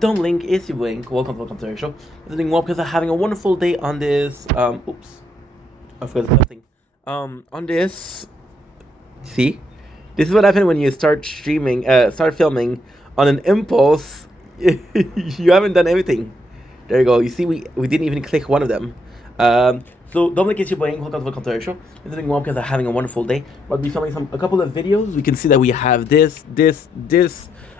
Dumbling is your Wink. Welcome to our show. I'm doing well because I'm having a wonderful day on this. Oops, I forgot something. On this. See, this is what happens when you start streaming, start filming on an impulse. You haven't done everything. There you go. You see, we didn't even click one of them. So Dominic is your boy. Welcome to our show. I'm doing well because I'm having a wonderful day. We'll be filming a couple of videos. We can see that we have this.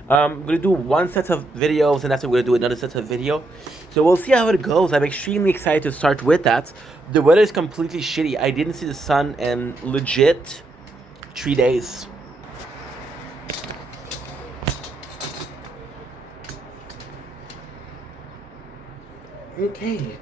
I'm gonna do one set of videos, and after we're gonna do another set of video. So we'll see how it goes. I'm extremely excited to start with that. The weather is completely shitty. I didn't see the sun in legit 3 days. Okay.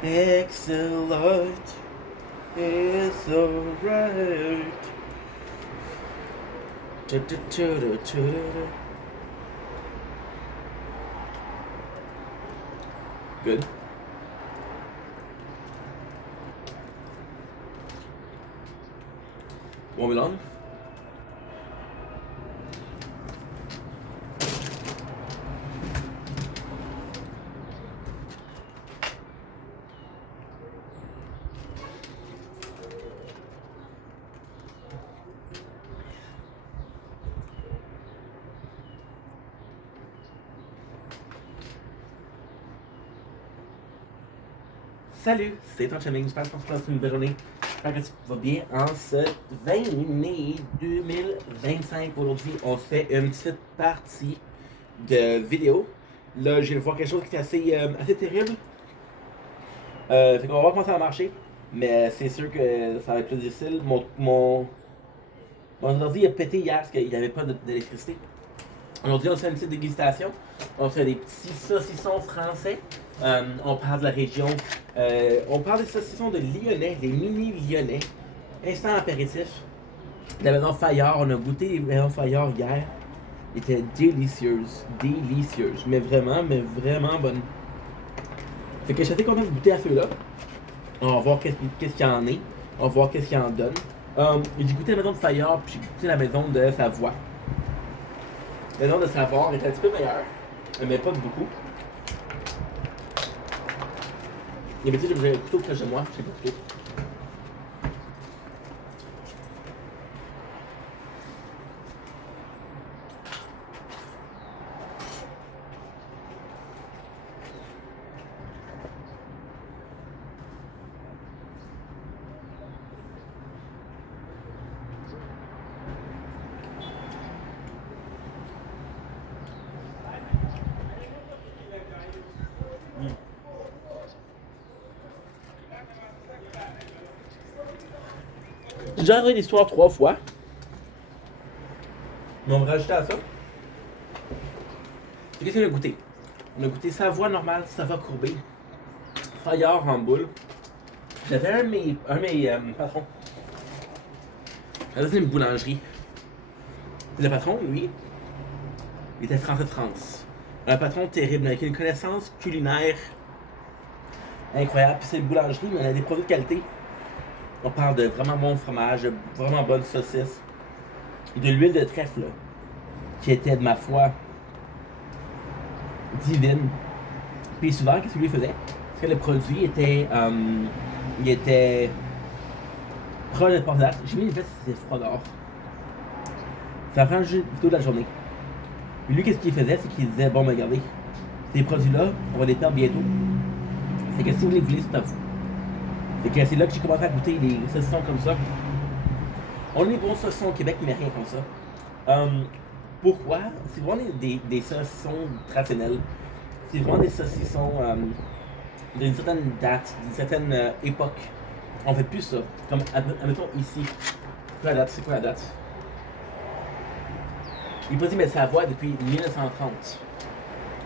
Excellent. It's alright. Good. Want me on? Salut, c'est Ton Chilling, j'espère que tu passes une belle journée. J'espère que tu vas bien en ce 20 mai 2025. Aujourd'hui, on fait une petite partie de vidéo. Là, je viens de voir quelque chose qui est assez terrible. Fait qu'on va voir comment ça va marcher. Mais c'est sûr que ça va être plus difficile. Mon ordi a pété hier parce qu'il n'y avait pas d'électricité. Aujourd'hui, on fait une petite dégustation. On fait des petits saucissons français. On parle de la région. On parle des saucissons de Lyonnais, des mini Lyonnais. Instant apéritif. La maison Fayard, on a goûté les maisons Fayard hier. Ils étaient délicieuses. Délicieuses. Mais vraiment bonnes. Fait que j'étais content de goûter à ceux-là. On va voir qu'est-ce qu'il y en est. On va voir qu'est-ce qu'il en donne. J'ai goûté la maison de Fayard, puis j'ai goûté la maison de Savoie. La maison de Savoie est un petit peu meilleure, mais pas de beaucoup. D'habitude, j'ai un couteau proche de moi, j'ai pas de couteau. J'ai déjà raconté l'histoire 3 fois. Mais on va rajouter à ça. Qu'est-ce qu'on a goûté? On a goûté Savoie normale, Savoie courbée, Fayard en boule. J'avais un de mes patrons. C'est une boulangerie. Le patron, lui, il était français de France. Un patron terrible, avec une connaissance culinaire incroyable. Puis c'est une boulangerie, mais on a des produits de qualité. On parle de vraiment bon fromage, de vraiment bonnes saucisses, de l'huile de trèfle, qui était de ma foi divine. Puis souvent, qu'est-ce que lui faisait? Parce que le produit était, il était proche de porte date. J'ai mis une veste, c'était froid dehors. Ça prend juste plutôt de la journée. Puis lui, qu'est-ce qu'il faisait? C'est qu'il disait, bon, ben regardez, ces produits-là, on va les perdre bientôt. C'est que si vous les voulez, c'est à vous. Fait que c'est là que j'ai commencé à goûter des saucissons comme ça. On a des bons saucissons au Québec, mais rien comme ça. Pourquoi? C'est vraiment des saucissons traditionnels. C'est vraiment des saucissons d'une certaine date, d'une certaine époque. On fait plus ça. Comme, admettons ici. C'est quoi la date? Il est possible de Savoie depuis 1930.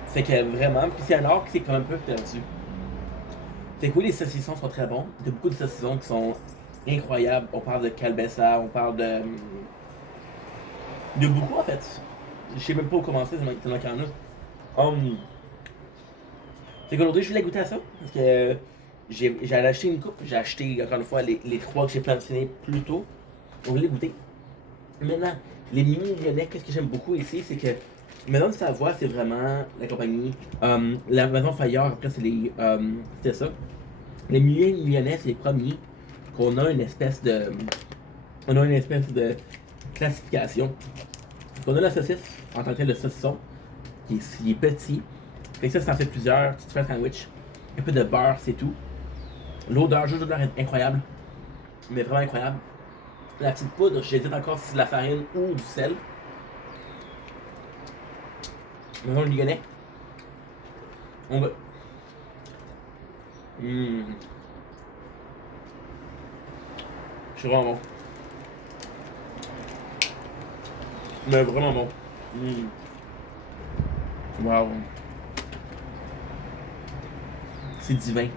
Fait que vraiment, puis c'est un art qui s'est quand même un peu perdu. Fait que oui, les saucissons sont très bons. Il y a beaucoup de saucissons qui sont incroyables. On parle de Calbessa, on parle de De beaucoup en fait. Je sais même pas où commencer tellement qu'il y en a. Fait qu'aujourd'hui, je voulais goûter à ça. Parce que j'allais acheter une coupe. J'ai acheté encore une fois les trois que j'ai planifiés plus tôt. On voulait goûter. Maintenant, les mini lyonnais, qu'est-ce que j'aime beaucoup ici, c'est que Maison de Savoie, c'est vraiment la compagnie. La Maison Fayard, après, c'est ça. Les mini lyonnais, c'est les premiers qu'on a une espèce de. On a une espèce de classification. On a la saucisse en tant que tel, le saucisson, qui est petit. Fait que ça en fait plusieurs. Tu te fais un sandwich. Un peu de beurre, c'est tout. L'odeur, juste l'odeur est incroyable. Mais vraiment incroyable. La petite poudre, j'hésite encore si c'est de la farine ou du sel. Maison lyonnais. On va. Mmh. C'est vraiment bon. Mais vraiment bon. Mmh. Wow. C'est divin.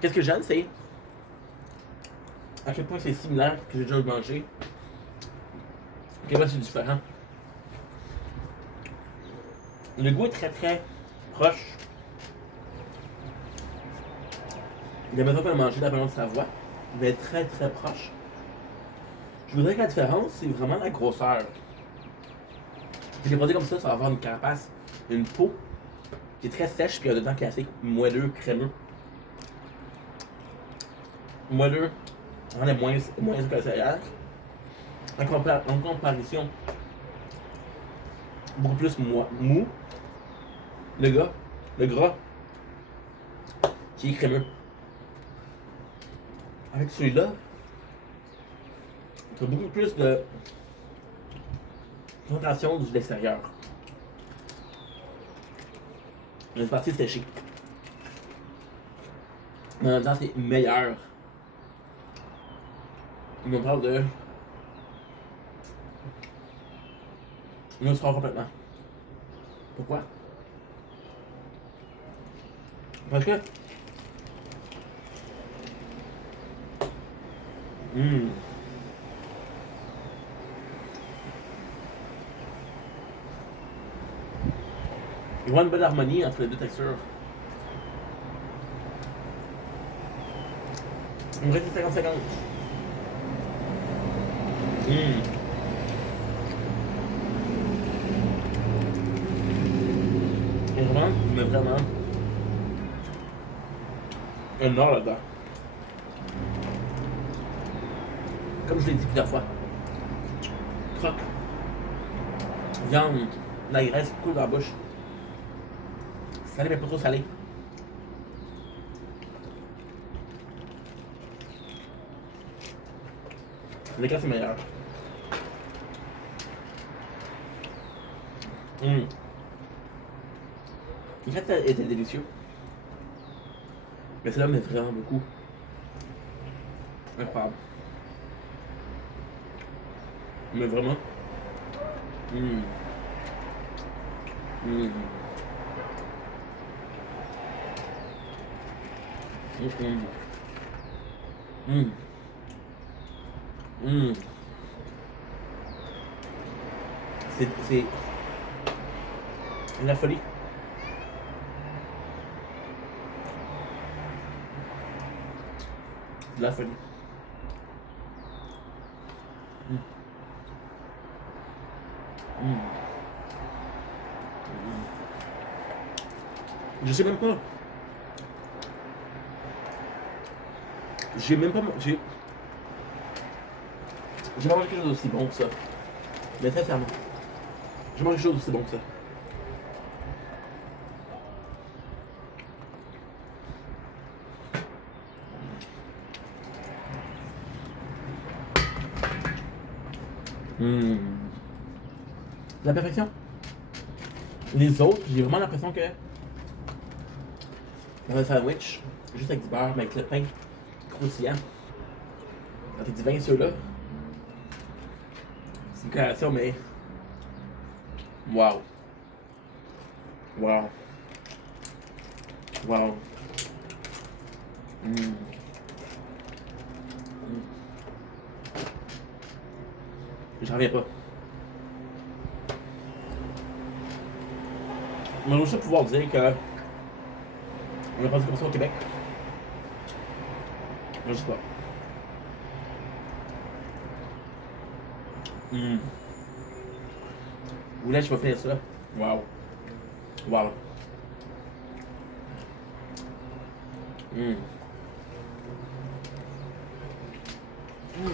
Qu'est-ce que j'aime, c'est à quel point c'est similaire que j'ai déjà mangé. À quel point c'est différent. Le goût est très très proche de la maison qu'on a mangé de la Maison de Savoie, mais très très proche. Je voudrais que la différence, c'est vraiment la grosseur. Si je l'ai posé comme ça va avoir une carapace, une peau qui est très sèche, puis un dedans classique, moelleux, crémeux. Moelleux, on est moins que ailleurs. En comparaison, beaucoup plus mou. Le gras, qui est crémeux. Avec celui-là, tu as beaucoup plus de concentration de l'extérieur. Une partie séchée. Mais en même temps, c'est meilleur. On parle de. On se rend complètement. Pourquoi? Parce que. Mmh. Il y a une belle harmonie entre les deux textures. Il me reste 50-50. Mmh. Et vraiment, mais vraiment, un or là-dedans. Comme je l'ai dit plusieurs fois. Croque. Viande. La graisse coule dans la bouche. Salé mais pas trop salé. Le cas c'est meilleur. Mmh. Le cas était délicieux. Mais celle-là met vraiment beaucoup. Incroyable. Mais vraiment. Mmh. Mmh. Mmh. Mmh. Mmh. C'est la folie. C'est la folie. Mmh. Mmh. Je sais même pas. J'ai même pas. J'ai pas mangé quelque chose d'aussi bon que ça. Mais sincèrement. J'ai mangé quelque chose d'aussi bon que ça. Mmh. La perfection. Les autres, j'ai vraiment l'impression que dans un sandwich, juste avec du beurre, mais avec le pain croustillant, quand t'es divin ceux-là, c'est une création, mais. Waouh! Waouh! Wow. Mm. J'en reviens pas. On va aussi pouvoir dire que on a pas dit comme ça au Québec. Je sais pas. Mm. Vous voulez que je vais finir ça? Wow. Wow. Mm. Mm.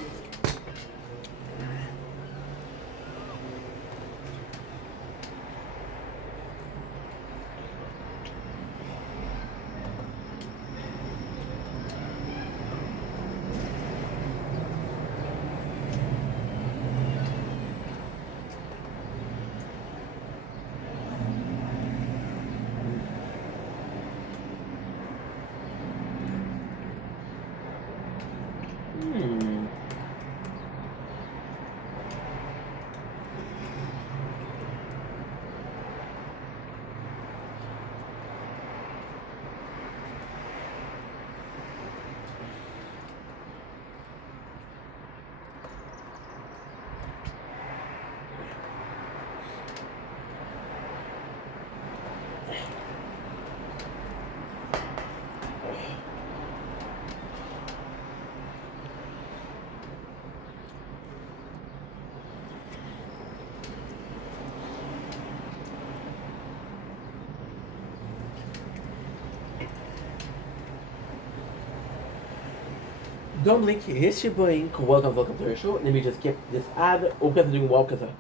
Dominic, it's your boy Ink. Welcome to our show. Let me just skip this ad. Hope you guys are doing well because I'm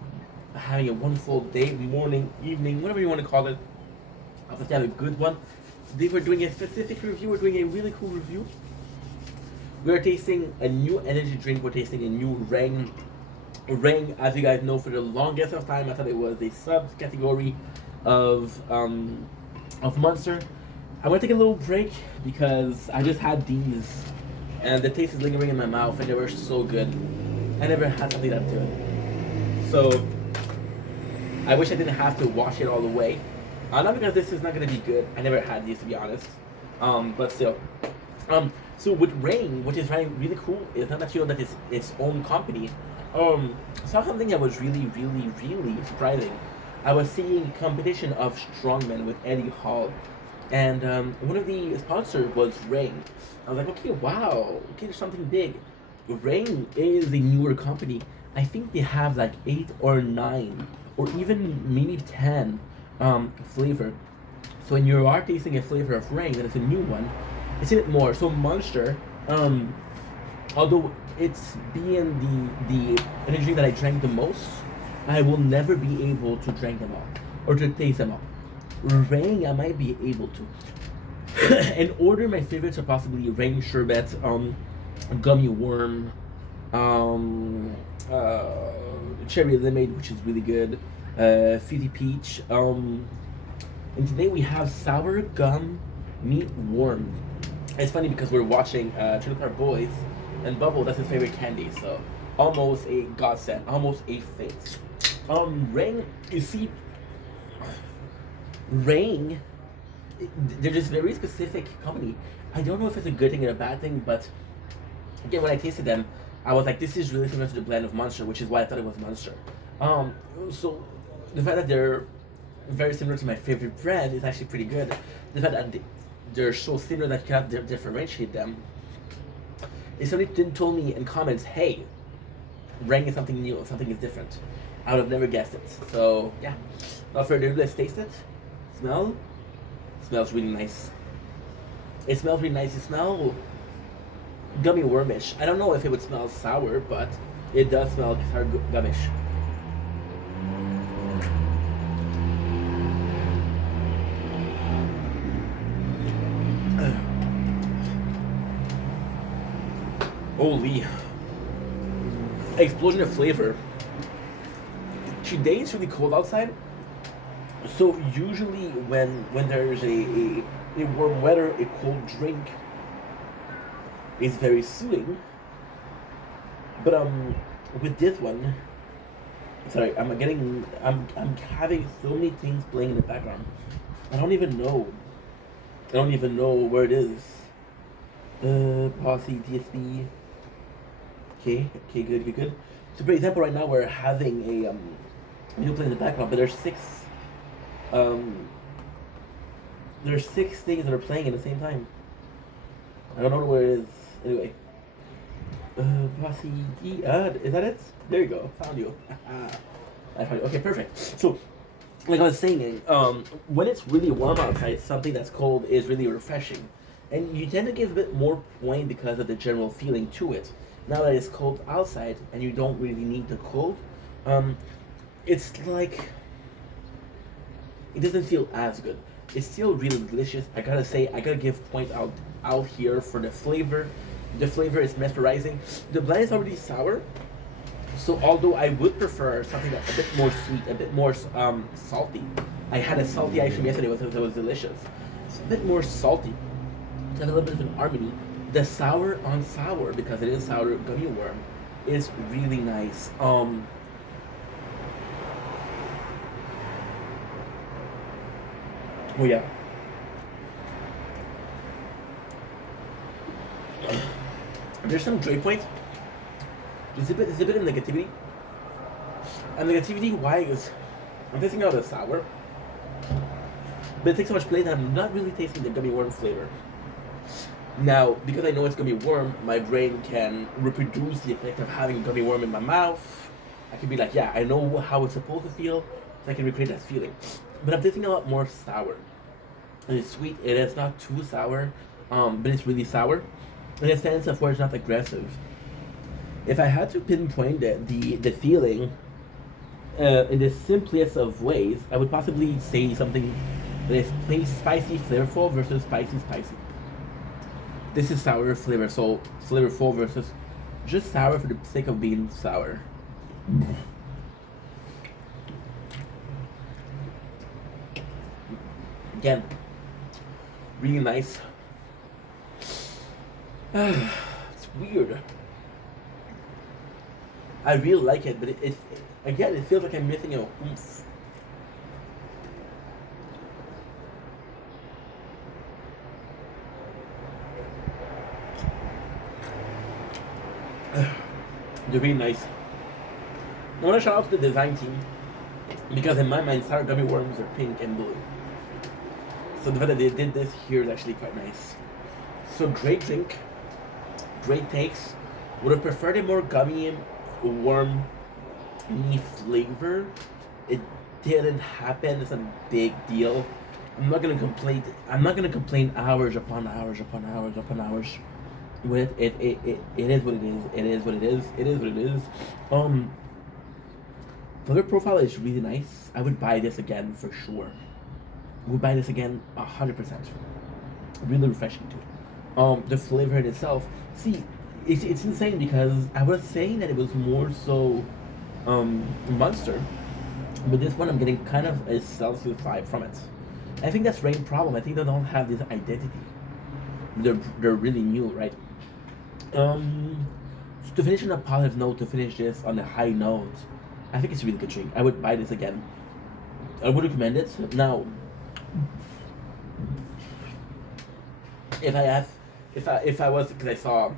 having a wonderful day, morning, evening, whatever you want to call it. I hope you have a good one. Today we're doing a specific review. We're doing a really cool review. We're tasting a new energy drink. We're tasting a new Rang. Rang, as you guys know, for the longest of time, I thought it was a subcategory of Monster. I'm gonna take a little break because I just had these and the taste is lingering in my mouth and they were so good. I never had something that good. So I wish I didn't have to wash it all the way. Not because this is not gonna be good. I never had these to be honest. But still. So with Rang, which is really cool, is not that you know that it's its own company. Saw something that was really surprising. I was seeing competition of strongmen with Eddie Hall, and one of the sponsors was Rang. I was like, okay, wow, okay, there's something big. Rang is a newer company. I think they have like 8 or 9, or even maybe 10 flavor. So when you are tasting a flavor of Rang, and it's a new one, it's a bit more. So Monster, although it's being the energy that I drank the most, I will never be able to drink them all or to taste them all. Rang, I might be able to. In order, my favorites are possibly Rang Sherbet, Gummy Worm, Cherry Lemonade, which is really good, Fizzy Peach, and today we have Sour Gum Meat Worm. It's funny because we're watching Trailer Park Boys, and Bubble, that's his favorite candy, so almost a godsend, almost a fate. Rang, you see, Rang, they're just very specific company. I don't know if it's a good thing or a bad thing, but again, when I tasted them, I was like, this is really similar to the blend of Monster, which is why I thought it was Monster. So the fact that they're very similar to my favorite brand is actually pretty good. The fact that they're so similar that you cannot differentiate them. If somebody didn't told me in comments, hey, Rang is something new, something is different, I would have never guessed it. So yeah, without further ado, let's taste it. Smell. Smells really nice. It smells really nice. It smells gummy wormish. I don't know if it would smell sour, but it does smell sour gummish. Holy explosion of flavor. Today it's really cold outside, so usually when there's a warm weather, a cold drink is very soothing. But with this one, sorry, I'm having so many things playing in the background. I don't even know I don't even know where it is. Policy DSB. Okay, good. So for example, right now we're having a video playing in the background, but um there's six things that are playing at the same time. I don't know where it is. Anyway. Policy D. Is that it? There you go. Found you. I found you. Okay, perfect. So, like I was saying, when it's really warm outside, something that's cold is really refreshing, and you tend to give a bit more point because of the general feeling to it. Now that it's cold outside and you don't really need the cold, it's like it doesn't feel as good. It's still really delicious. I gotta say, I gotta give point out here for the flavor. The flavor is mesmerizing. The blend is already sour, so although I would prefer something that's a bit more sweet, a bit more salty. I had a salty ice cream yesterday, it was delicious. It's a bit more salty. To have a little bit of an harmony. The sour on sour, because it is sour gummy worm, is really nice. Oh yeah. There's some joy points. There's a bit of negativity. And negativity, why is I'm tasting out the sour, but it takes so much place that I'm not really tasting the gummy worm flavor. Now, because I know it's gummy worm, my brain can reproduce the effect of having gummy worm in my mouth. I can be like, yeah, I know how it's supposed to feel, so I can recreate that feeling. But I'm tasting a lot more sour. And it's sweet. It is not too sour, but it's really sour in a sense of where it's not aggressive. If I had to pinpoint the feeling in the simplest of ways, I would possibly say something that is plain spicy, flavorful versus spicy. This is sour flavor, so flavorful versus just sour for the sake of being sour. Again, really nice. It's weird. I really like it, but again, it feels like I'm missing a oomph. They're really nice. I want to shout out to the design team because in my mind, sour gummy worms are pink and blue. So the fact that they did this here is actually quite nice. So great drink, great taste. Would have preferred a more gummy worm flavor. It didn't happen. It's a big deal. I'm not gonna complain. I'm not gonna complain hours upon hours upon hours upon hours. With it is what it is. It is what it is. It is what it is. Flavor profile is really nice. I would buy this again for sure. Would buy this again 100%. Really refreshing too. The flavor in itself. See, it's insane because I was saying that it was more so Monster, but this one I'm getting kind of a Celsius vibe from it. I think that's Rain problem. I think they don't have this identity. They're really new, right? So to finish on a positive note, to finish this on a high note, I think it's a really good drink. I would buy this again. I would recommend it. Now, if I was, because I saw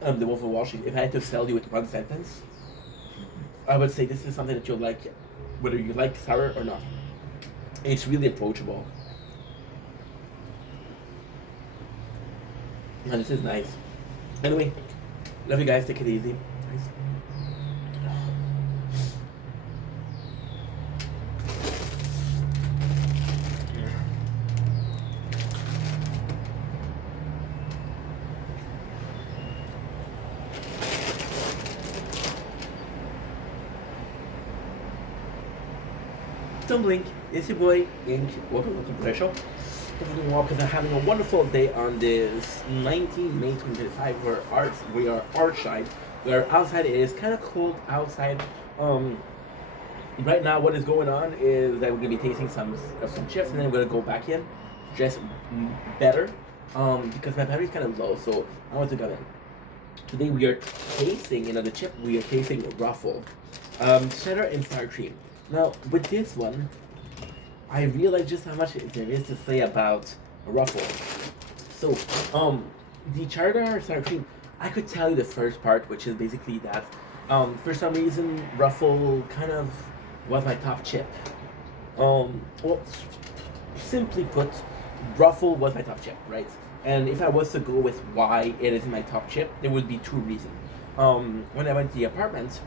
the Wolf of Wall Street, if I had to sell you with one sentence, I would say this is something that you'll like, whether you like sour or not. It's really approachable. And this is nice. Anyway, love you guys. Take it easy. Nice. Don't blink. It's your boy Ink. Welcome to the show. Hopefully well because I'm having a wonderful day on this 19 May 2025. We are outside. We are outside. It is kind of cold outside. Right now what is going on is that we're gonna be tasting some chips and then we're gonna go back in, just better. Because my battery's kind of low, so I want to go in. Today we are tasting the chip. We are tasting Ruffle, cheddar and sour cream. Now with this one, I realize just how much there is to say about Ruffle. So, the cheddar sour cream, I could tell you the first part, which is basically that, for some reason, Ruffle kind of was my top chip. Well, simply put, Ruffle was my top chip, right? And if I was to go with why it is my top chip, there would be two reasons. When I went to the apartment,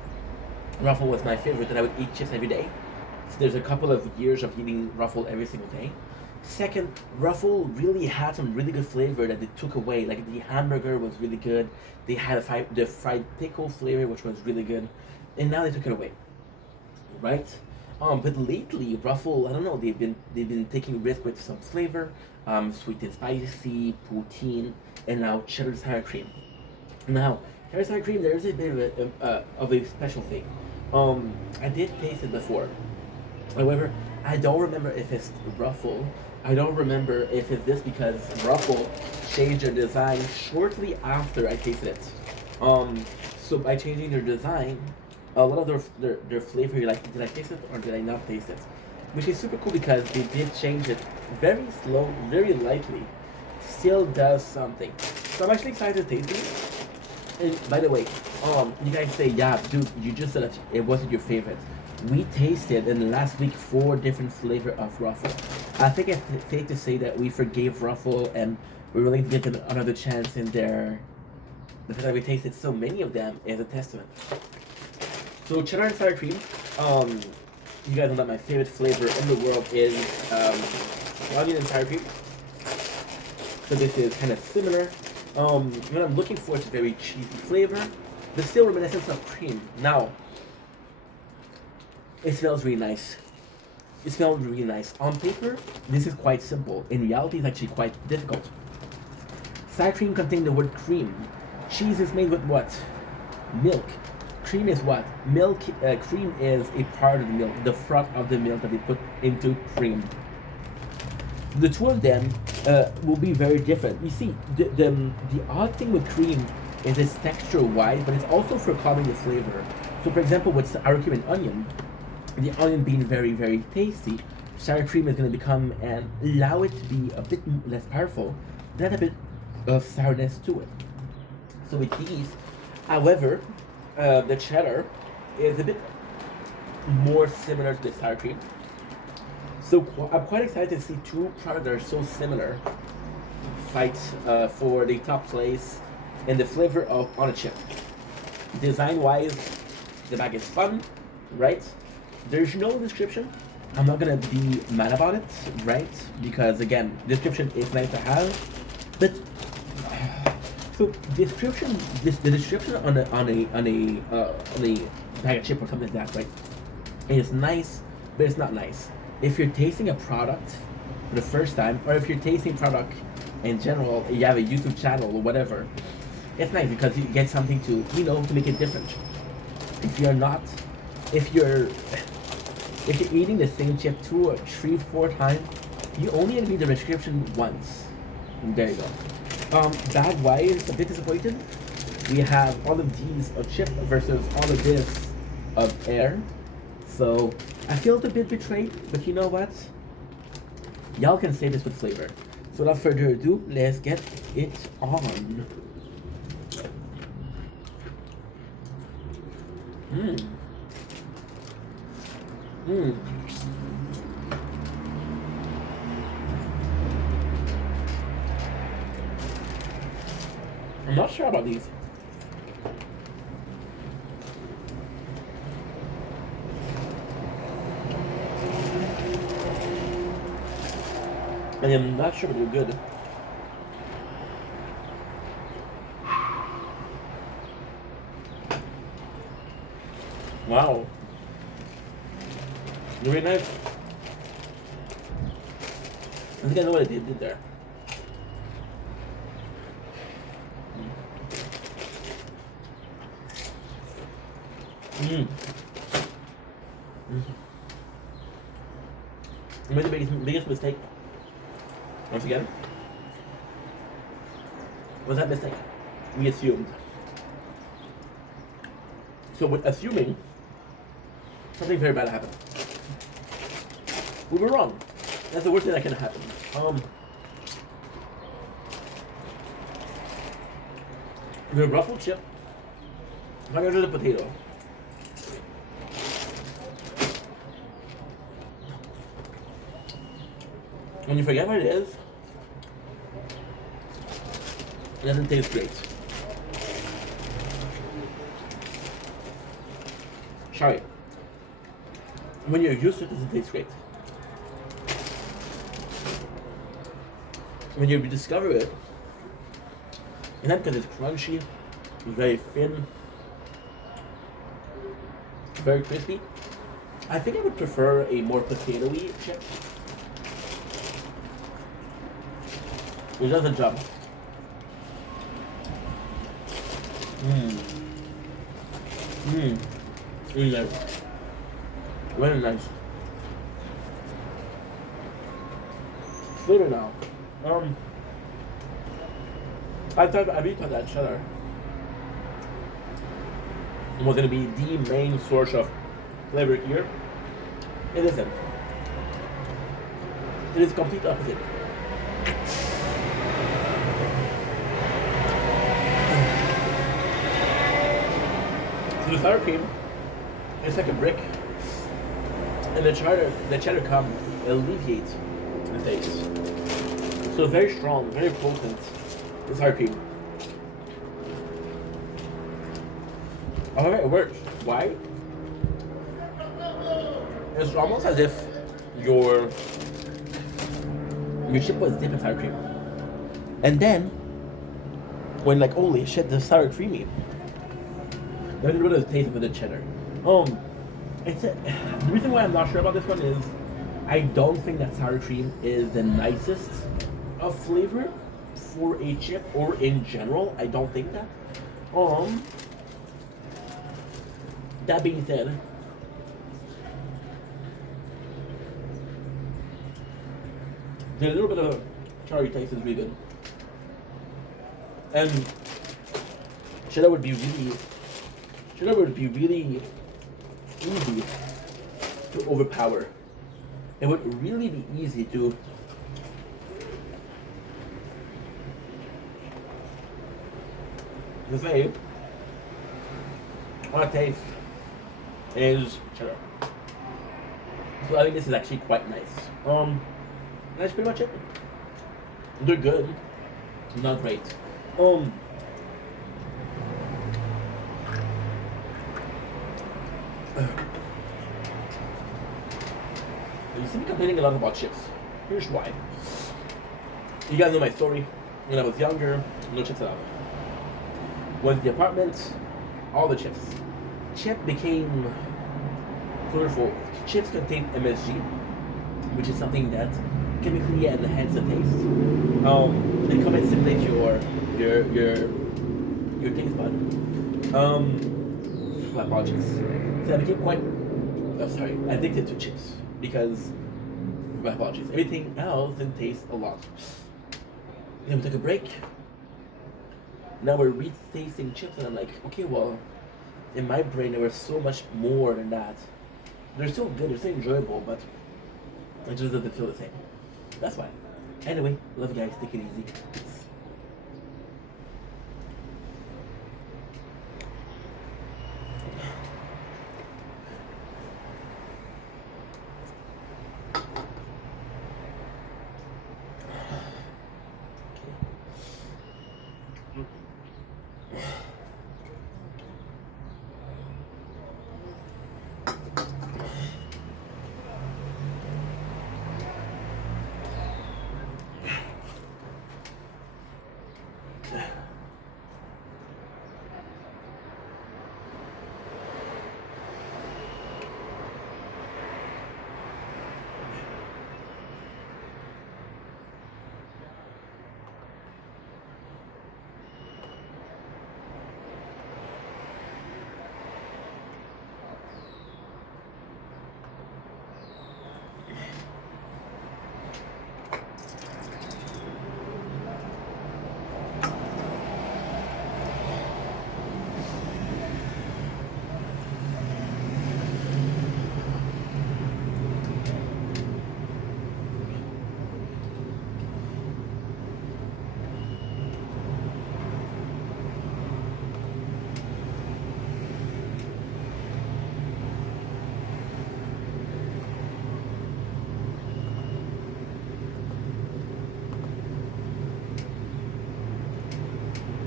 Ruffle was my favorite, and I would eat chips every day. So there's a couple of years of eating Ruffle every single day. Second, Ruffle really had some really good flavor that they took away. Like the hamburger was really good. They had the fried pickle flavor, which was really good, and now they took it away, right? But lately, Ruffle, I don't know, they've been taking risks with some flavor, sweet and spicy, poutine, and now cheddar sour cream. Now, cheddar sour cream, there's a bit of a special thing. I did taste it before. However, I don't remember if it's Ruffle. I don't remember if it's this because Ruffle changed their design shortly after I tasted it. So by changing their design, a lot of their flavor, you're like, did I taste it or did I not taste it? Which is super cool because they did change it very slow, very lightly. Still does something. So I'm actually excited to taste it. And by the way, you guys say, yeah, dude, you just said that it wasn't your favorite. We tasted in the last week 4 different flavor of Ruffle. I think it's safe to say that we forgave Ruffle and we're willing to give them another chance in their. The fact that we tasted so many of them is a testament. So cheddar and sour cream. You guys know that my favorite flavor in the world is onion and sour cream. So this is kind of similar. What I'm looking for is a very cheesy flavor, but still reminiscent of cream. Now, it smells really nice. It smells really nice. On paper, this is quite simple. In reality, it's actually quite difficult. Sour cream contains the word cream. Cheese is made with what? Milk. Cream is what? Milk. Cream is a part of the milk, the froth of the milk that they put into cream. The two of them will be very different. You see, the odd thing with cream is it's texture-wise, but it's also for calming the flavor. So, for example, with sour cream and onion, the onion being very, very tasty, sour cream is going to become and allow it to be a bit less powerful, then a bit of sourness to it. So with these, however, the cheddar is a bit more similar to the sour cream. So I'm quite excited to see two products that are so similar fight for the top place and the flavor of on a chip. Design-wise, the bag is fun, right? There's no description. I'm not gonna be mad about it, right? Because again, description is nice to have, but so description, the description on a bag of chip or something like that, right? Is nice, but it's not nice. If you're tasting a product for the first time, or if you're tasting product in general, you have a YouTube channel or whatever, it's nice because you get something to, to make it different. If you're not, if you're eating the same chip 2 or 3, 4 times, you only gonna read the description once. There you go. Bag wise, a bit disappointed. We have all of these of chip versus all of this of air. So I feel a bit betrayed, but you know what? Y'all can say this with flavor. So without further ado, let's get it on. I'm not sure about these. And I'm not sure if they're good. Wow. Very nice. I think I know what I did there. I made the biggest mistake. Once again. Was that mistake? We assumed. So with assuming, something very bad happened. We were wrong. That's the worst thing that can happen. The ruffled chip. How do the potato? When you forget what it is, it doesn't taste great. Sorry. When you're used to it, it doesn't taste great. When you rediscover it, and then because it's crunchy, very thin, very crispy, I think I would prefer a more potato-y chip. It does the job. Really nice. Very nice. Flavor now. I really thought that cheddar was gonna be the main source of flavor here. It isn't. It is complete opposite. So the sour cream is like a brick, and the cheddar cum alleviates the taste. So very strong, very potent. The sour cream. However, it works. Why? It's almost as if your chip was dipped in sour cream, and then when like holy shit, the sour creamy. There's a little bit of taste of the cheddar. The reason why I'm not sure about this one is I don't think that sour cream is the nicest of flavor for a chip or in general. I don't think that. That being said, the little bit of cherry taste is really good, and cheddar would be really easy to overpower. It would really be easy to say what taste is cheddar. So I think this is actually quite nice. That's pretty much it. They're good, not great. You see me complaining a lot about chips. Here's why. You guys know my story. When I was younger, no chips allowed. Went to the apartment, all the chips. Chip became colorful. Chips contain MSG, which is something that chemically enhances the taste. It can stimulate your taste bud. My apologies. So I became quite addicted to chips because my apologies. Everything else didn't taste a lot. Then we took a break. Now we're re-tasting chips, and I'm like, okay, well, in my brain there was so much more than that. They're still good, they're still enjoyable, but it just doesn't feel the same. That's why. Anyway, love you guys, take it easy. Peace.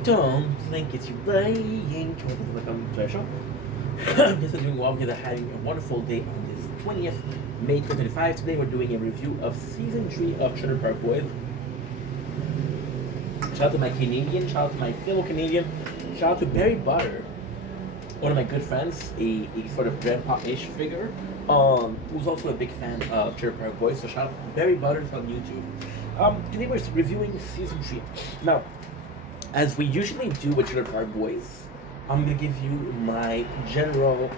Don't think it's you playing. Welcome to our show. Guess I'm doing well because I'm having a wonderful day on this 20th May 2025. Today we're doing a review of season 3 of Trailer Park Boys. Shout out to my Canadian, shout out to my fellow Canadian, shout out to Barry Butter, one of my good friends, a sort of grandpa-ish figure, who's also a big fan of Trailer Park Boys. So shout out to Barry Butters on YouTube. Today we're reviewing season 3. Now, as we usually do with Trailer Park Boys, I'm gonna give you my general,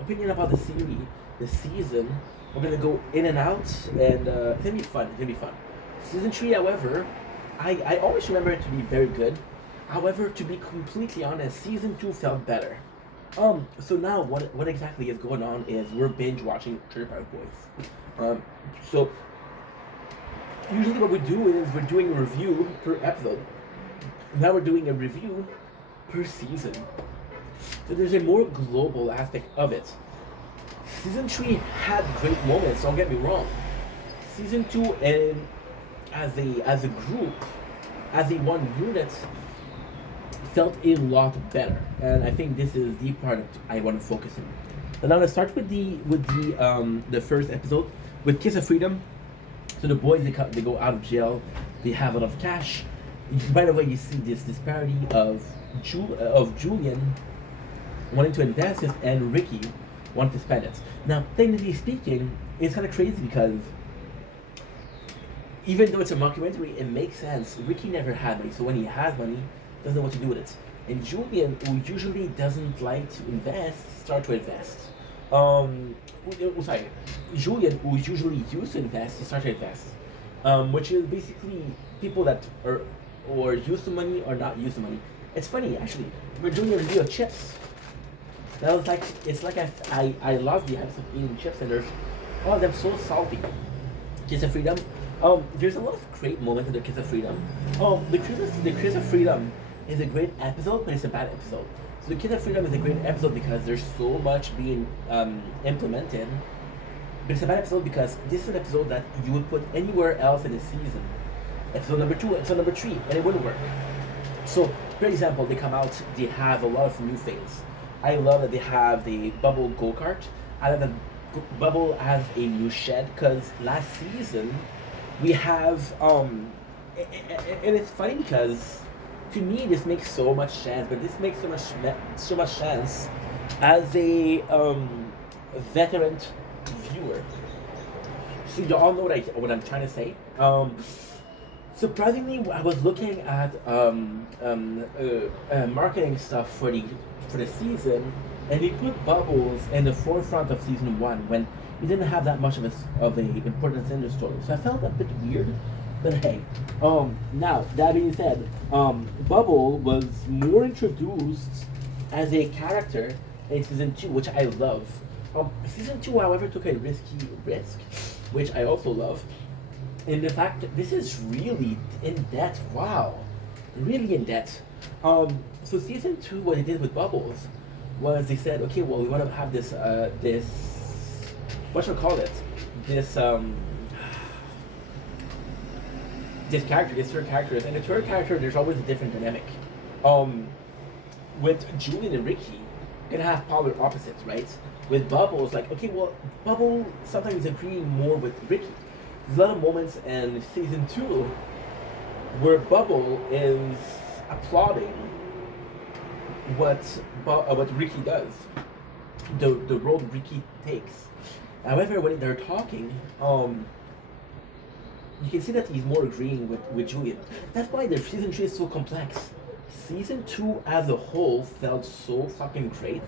opinion about the series, the season. We're gonna go in and out, and it's gonna be fun. It's gonna be fun. Season 3, however, I always remember it to be very good. However, to be completely honest, season 2 felt better. So now what exactly is going on is we're binge watching Trailer Park Boys. So usually what we do is we're doing a review per episode. Now we're doing a review per season. So there's a more global aspect of it. Season 3 had great moments, don't get me wrong. Season 2 and as a group, as a one unit, felt a lot better. And I think this is the part that I want to focus on. So now let's start with the first episode with Kiss of Freedom. So the boys they go out of jail, they have a lot of cash. Right away you see this disparity of Julian wanting to invest it and Ricky wanting to spend it. Now, technically speaking, it's kind of crazy because even though it's a mockumentary, it makes sense. Ricky never had money, so when he has money, doesn't know what to do with it. And Julian, who usually doesn't like to invest, start to invest. Sorry, Julian, who usually used to invest, he started to invest. Which is basically people that are or used to money or not used to money. It's funny actually. We're doing a review of chips. That was like it's like I love the habits of eating chips and there's all of them so salty. Kiss of Freedom. There's a lot of great moments in the Kiss of Freedom. The Kiss of Freedom is a great episode, but it's a bad episode. So the Kiss of Freedom is a great episode because there's so much being implemented. But it's a bad episode because this is an episode that you would put anywhere else in the season. Episode number 2, episode number 3, and it wouldn't work. So, for example, they come out, they have a lot of new things. I love that they have the Bubble go-kart. I love that Bubble has a new shed because last season we have and it's funny because to me this makes so much sense, but this makes so much sense as a veteran viewer. So you all know what I'm trying to say. Surprisingly, I was looking at marketing stuff for the season, and they put Bubbles in the forefront of season 1 when he didn't have that much of a importance in the story. So I felt a bit weird, but hey. Now that being said, Bubble was more introduced as a character in season 2, which I love. Season 2, however, took a risky risk, which I also love. In the fact that this is really in depth. Wow, really in depth. So season 2, what they did with Bubbles was they said, okay, well, we want to have this what shall I call it? This character, this third character, and the third character, there's always a different dynamic. With Julian and Ricky, you're gonna have polar opposites, right? With Bubbles, like, okay, well, Bubble sometimes agreeing more with Ricky. There's a lot of moments in season 2 where Bubble is applauding what Ricky does, the road Ricky takes. However, when they're talking, you can see that he's more agreeing with Julian. That's why the season 3 is so complex. Season 2 as a whole felt so fucking great.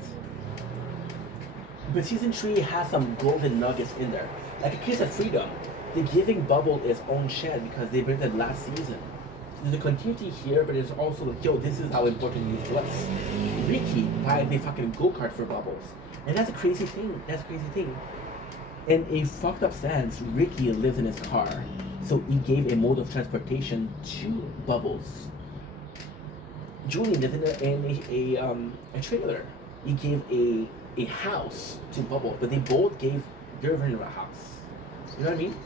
But season 3 has some golden nuggets in there. Like a Kiss of Freedom. They're giving Bubble his own shed because they built it last season. There's a continuity here, but there's also like, yo, this is how important he is to us. Ricky buying a fucking go-kart for Bubbles. And that's a crazy thing. In a fucked up sense, Ricky lives in his car. So he gave a mode of transportation to Bubbles. Julian lived in a trailer. He gave a house to Bubbles, but they both gave their version of a house. You know what I mean?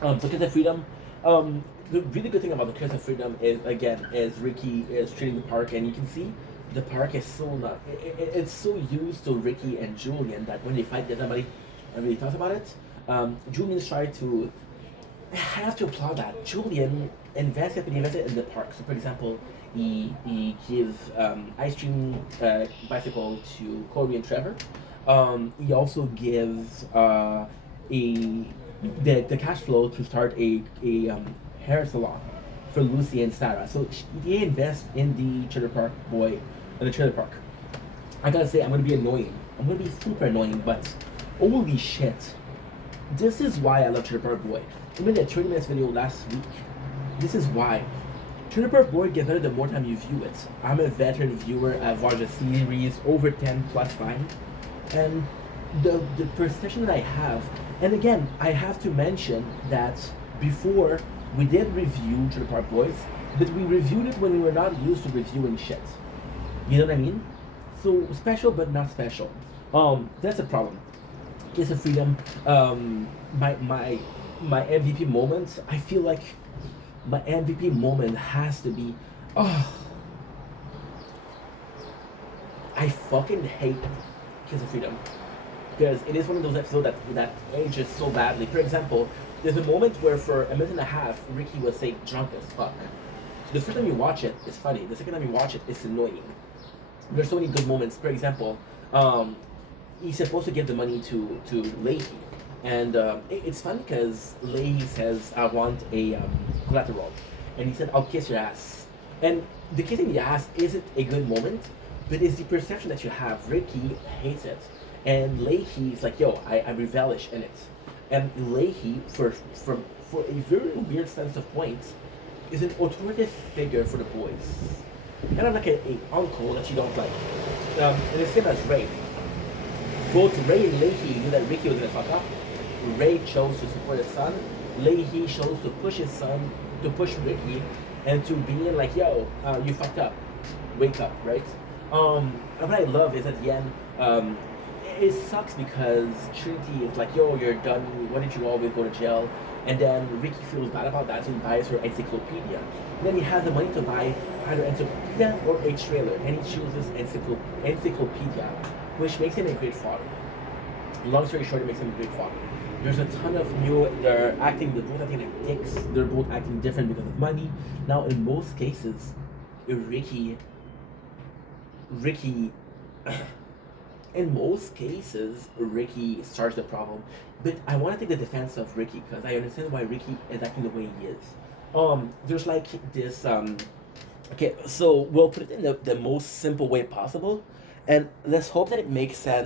So Kiss of Freedom The really good thing about the Kiss of Freedom is again is Ricky is treating the park, and you can see the park is so not it's so used to Ricky and Julian that when they fight, there's nobody really talks about it. Julian's trying to. I have to applaud that. Julian invested in the park. So, for example, he gives ice cream bicycle to Corey and Trevor. He also gives a the cash flow to start a hair salon for Lucy and Sarah. So they invest in the trailer park boy, in the trailer park. I gotta say, I'm gonna be annoying. I'm gonna be super annoying, but holy shit. This is why I love Trailer Park Boy. We made a 30 minutes video last week. This is why. Trailer Park Boy gets better the more time you view it. I'm a veteran viewer. I've watched the series over 10 plus times. And the perception that I have, and again, I have to mention that before we did review Trailer Park Boys, but we reviewed it when we were not used to reviewing shit. You know what I mean? So special but not special. That's a problem. Kiss of Freedom, my MVP moment. I feel like my MVP moment has to be, oh, I fucking hate Kiss of Freedom because it is one of those episodes that ages so badly. For example, there's a moment where for a minute and a half, Ricky was saying drunk as fuck. So the first time you watch it, it's funny. The second time you watch it, it's annoying. There's so many good moments. For example, he's supposed to give the money to Leahy, and it's funny because Leahy says, "I want a collateral," and he said, "I'll kiss your ass." And the kissing the ass isn't a good moment, but it's the perception that you have. Ricky hates it, and Leahy's like, "Yo, I relish in it," and Leahy, for a very weird sense of point, is an authoritative figure for the boys, kind of like a uncle that you don't like. And the same as Ray. Both Ray and Leahy knew that Ricky was gonna fuck up. Ray chose to support his son. Leahy chose to push his son, to push Ricky, and to be like, yo, you fucked up. Wake up, right? And what I love is at the end, it sucks because Trinity is like, yo, you're done. Why did you always go to jail? And then Ricky feels bad about that, so he buys her encyclopedia. And then he has the money to buy either encyclopedia or a trailer, and he chooses encyclopedia, which makes him a great father. Long story short, it makes him a great father. There's a ton of they're both acting like dicks, they're both acting different because of money. Now, in most cases, Ricky, in most cases, Ricky starts the problem. But I want to take the defense of Ricky because I understand why Ricky is acting the way he is. There's like this, okay, so we'll put it in the most simple way possible. And let's hope that it makes sense